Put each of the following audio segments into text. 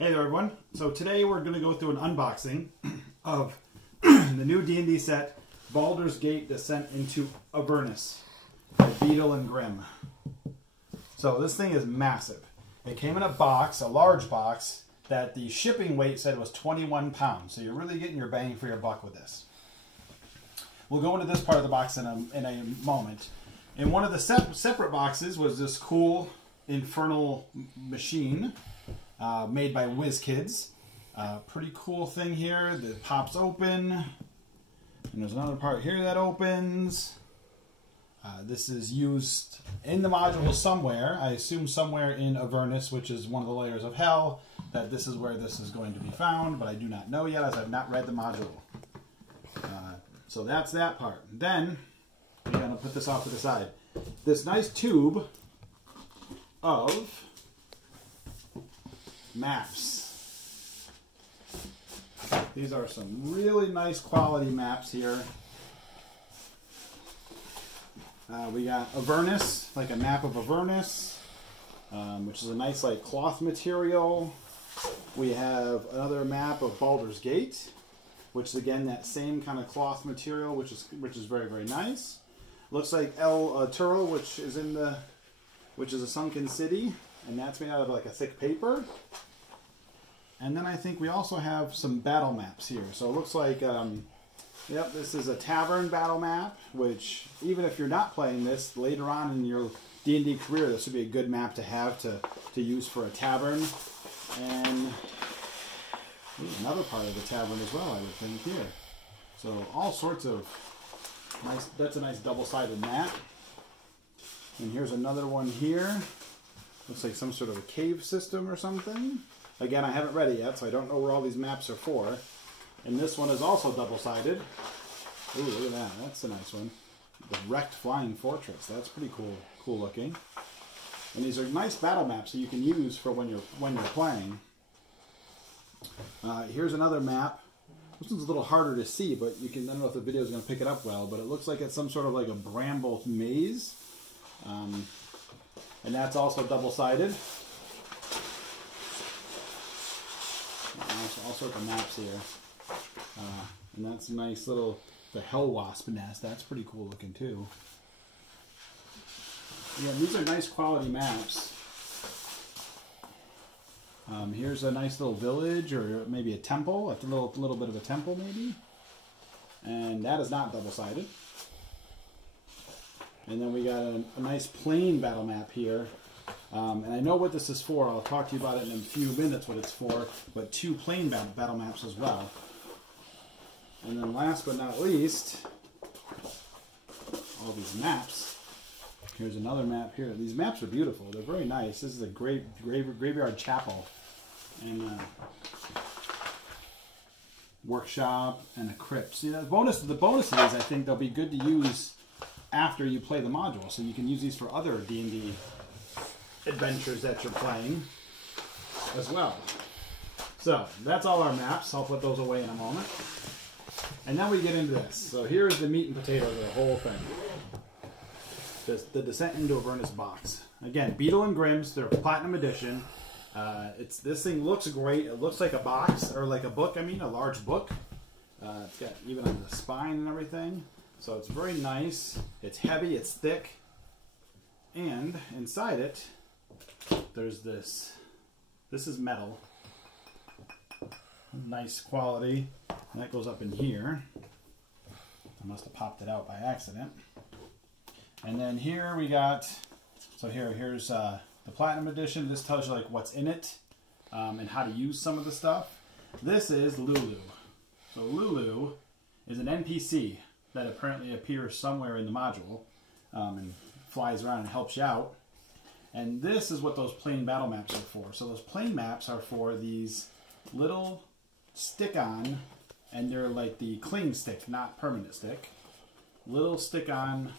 Hey there everyone. So today we're going to go through an unboxing of the new D&D set, Baldur's Gate Descent into Avernus by Beadle and Grimm. So this thing is massive. It came in a box, a large box, that the shipping weight said was 21 pounds. So you're really getting your bang for your buck with this. We'll go into this part of the box in a moment. In one of the separate boxes was this cool infernal machine made by WizKids. Pretty cool thing here that pops open. And there's another part here that opens. This is used in the module somewhere. I assume somewhere in Avernus, which is one of the layers of hell, that this is where this is going to be found, but I do not know yet as I've not read the module. So that's that part. Then, I'm going to put this off to the side. This nice tube of maps. These are some really nice quality maps here. We got Avernus, like a map of Avernus, which is a nice like cloth material. We have another map of Baldur's Gate, which is again that same kind of cloth material, which is very, very nice. Looks like El Turo, which is a sunken city, and that's made out of like a thick paper. And then I think we also have some battle maps here. So it looks like, yep, this is a tavern battle map, which even if you're not playing this, later on in your D&D career, this would be a good map to have to use for a tavern. And another part of the tavern as well, I would think, here. So all sorts of nice, that's a nice double-sided map. And here's another one here. Looks like some sort of a cave system or something. Again, I haven't read it yet, so I don't know where all these maps are for. And this one is also double-sided. Ooh, look at that. That's a nice one. The Wrecked Flying Fortress. That's pretty cool looking. And these are nice battle maps that you can use for when you're playing. Here's another map. This one's a little harder to see, but you can, I don't know if the video is going to pick it up well, but it looks like it's some sort of like a bramble maze. And that's also double-sided. All sorts of maps here. And that's a nice little, the Hell Wasp nest. That's pretty cool looking too. Yeah, these are nice quality maps. Here's a nice little village, or maybe a temple, a little bit of a temple maybe. And that is not double-sided. And then we got a nice plain battle map here. And I know what this is for. I'll talk to you about it in a few minutes what it's for, but two plain battle maps as well. And then last but not least, all these maps. Here's another map here. These maps are beautiful. They're very nice. This is a graveyard chapel. And workshop and a crypt. See, the bonus of these, I think they'll be good to use after you play the module. So you can use these for other D&D adventures that you're playing as well. So that's all our maps. I'll put those away in a moment. And now we get into this. So here's the meat and potatoes of the whole thing. The Descent into Avernus box. Again, Beadle and Grimm's, their Platinum Edition. This thing looks great. It looks like a box, or like a book, I mean, a large book. It's got even on the spine and everything. So it's very nice. It's heavy, it's thick. And inside it, there's this. This is metal. Nice quality. And that goes up in here. I must have popped it out by accident. And then here we got, so here's the Platinum Edition. This tells you like what's in it and how to use some of the stuff. This is Lulu. So Lulu is an NPC that apparently appears somewhere in the module and flies around and helps you out. And this is what those plain battle maps are for. So those plain maps are for these little stick-on, and they're like the cling stick, not permanent stick, little stick-on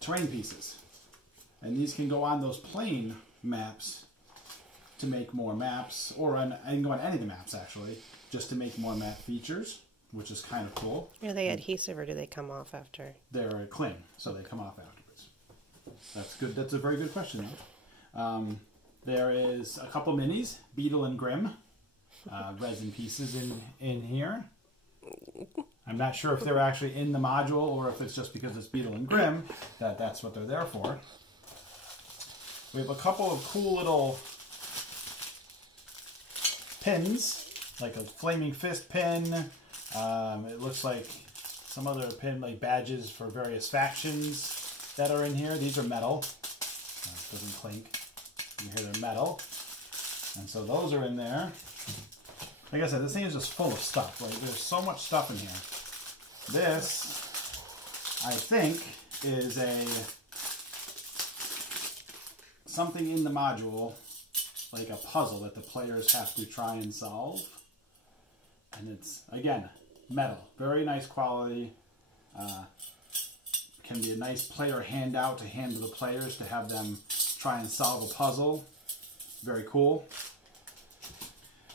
terrain pieces. And these can go on those plain maps to make more maps, or I can go on any of the maps actually, just to make more map features, which is kind of cool. Are they adhesive or do they come off after? They're a cling, so they come off afterwards. That's good. That's a very good question, though. There is a couple minis, Beadle and Grimm, resin pieces in here. I'm not sure if they're actually in the module or if it's just because it's Beadle and Grimm that's what they're there for. We have a couple of cool little pins, like a flaming fist pin. It looks like some other pin, like badges for various factions that are in here. These are metal. It doesn't clink. You hear they're metal. And so those are in there. Like I said, this thing is just full of stuff. Like, there's so much stuff in here. This, I think, is something in the module, like a puzzle that the players have to try and solve. And it's, again, metal. Very nice quality. Can be a nice player handout to hand to the players to have them try and solve a puzzle. Very cool.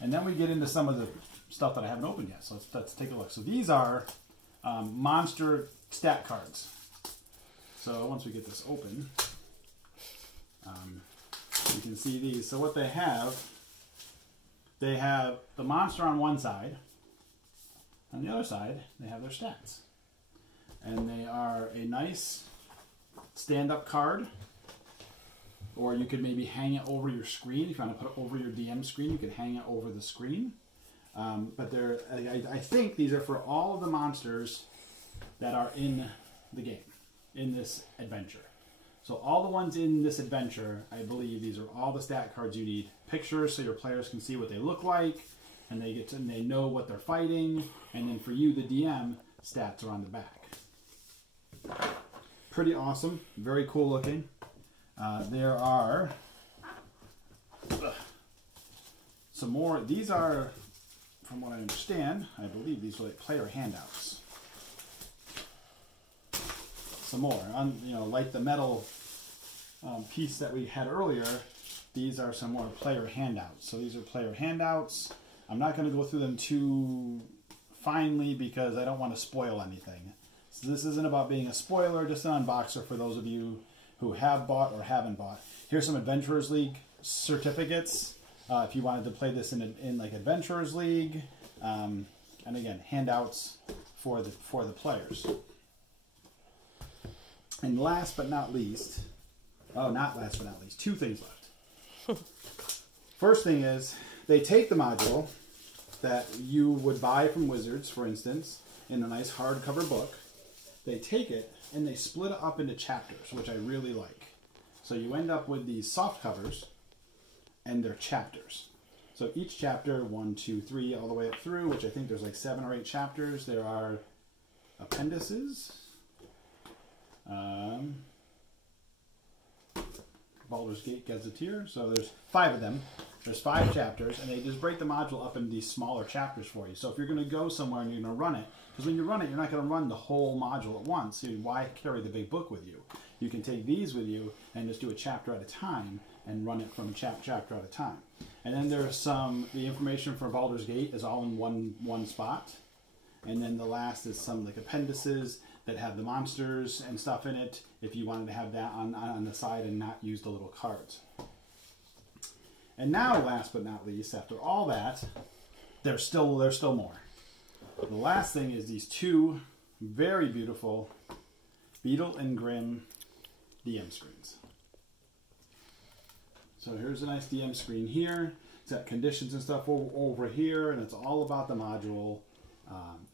And then we get into some of the stuff that I haven't opened yet. So let's take a look. So these are monster stat cards. So once we get this open, you can see these. So what they have the monster on one side. On the other side, they have their stats. And they are a nice stand-up card. Or you could maybe hang it over your screen. If you want to put it over your DM screen, you could hang it over the screen. But I think these are for all of the monsters that are in the game, in this adventure. So all the ones in this adventure, I believe these are all the stat cards you need. Pictures so your players can see what they look like, and they know what they're fighting. And then for you, the DM, stats are on the back. Pretty awesome. Very cool looking. There are some more. These are, from what I understand, I believe these are like player handouts. Some more. Like the metal piece that we had earlier, these are some more player handouts. So these are player handouts. I'm not going to go through them too finely because I don't want to spoil anything. So this isn't about being a spoiler, just an unboxer for those of you who have bought or haven't bought. Here's some Adventurers League certificates if you wanted to play this in like Adventurers League. And again, handouts for the players. And last but not least, two things left. First thing is, they take the module that you would buy from Wizards, for instance, in a nice hardcover book. They take it and they split it up into chapters, which I really like. So you end up with these soft covers and they're chapters. So each chapter, 1, 2, 3, all the way up through, which I think there's like 7 or 8 chapters. There are appendices. Baldur's Gate Gazetteer. So there's 5 of them. There's 5 chapters, and they just break the module up into these smaller chapters for you. So if you're going to go somewhere and you're going to run it, because when you run it, you're not going to run the whole module at once. So why carry the big book with you? You can take these with you and just do a chapter at a time and run it from a chapter at a time. And then there's the information for Baldur's Gate is all in one spot. And then the last is some like appendices that have the monsters and stuff in it if you wanted to have that on the side and not use the little cards. And now, last but not least, after all that, there's still more. The last thing is these 2 very beautiful Beadle and Grimm DM screens. So here's a nice DM screen here. It's got conditions and stuff over here, and it's all about the module.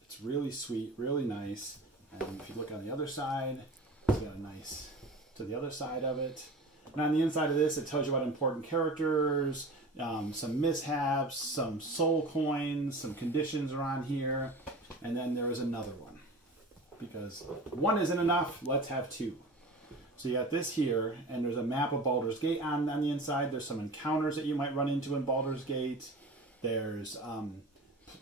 It's really sweet, really nice. And if you look on the other side, it's got a nice to the other side of it. And on the inside of this, it tells you about important characters, some mishaps, some soul coins, some conditions are on here. And then there is another one. Because one isn't enough, let's have 2. So you got this here, and there's a map of Baldur's Gate on the inside. There's some encounters that you might run into in Baldur's Gate. There's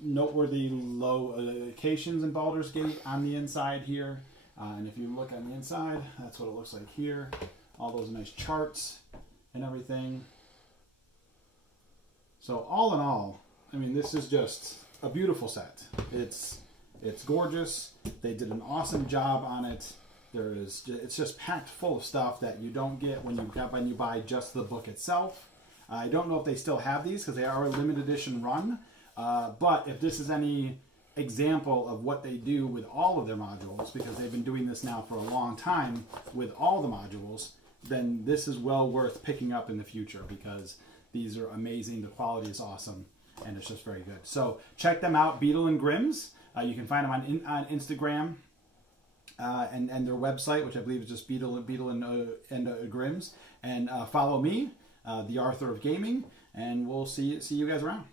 noteworthy locations in Baldur's Gate on the inside here. And if you look on the inside, that's what it looks like here. All those nice charts and everything. So all in all, I mean, this is just a beautiful set. It's gorgeous. They did an awesome job on it. It's just packed full of stuff that you don't get when you buy just the book itself. I don't know if they still have these because they are a limited edition run. But if this is any example of what they do with all of their modules, because they've been doing this now for a long time with all the modules, then this is well worth picking up in the future because these are amazing. The quality is awesome, and it's just very good. So check them out, Beadle and Grimm's. You can find them on Instagram and their website, which I believe is just Beadle and Grimm's. And follow me, the Arthur of Gaming, and we'll see you guys around.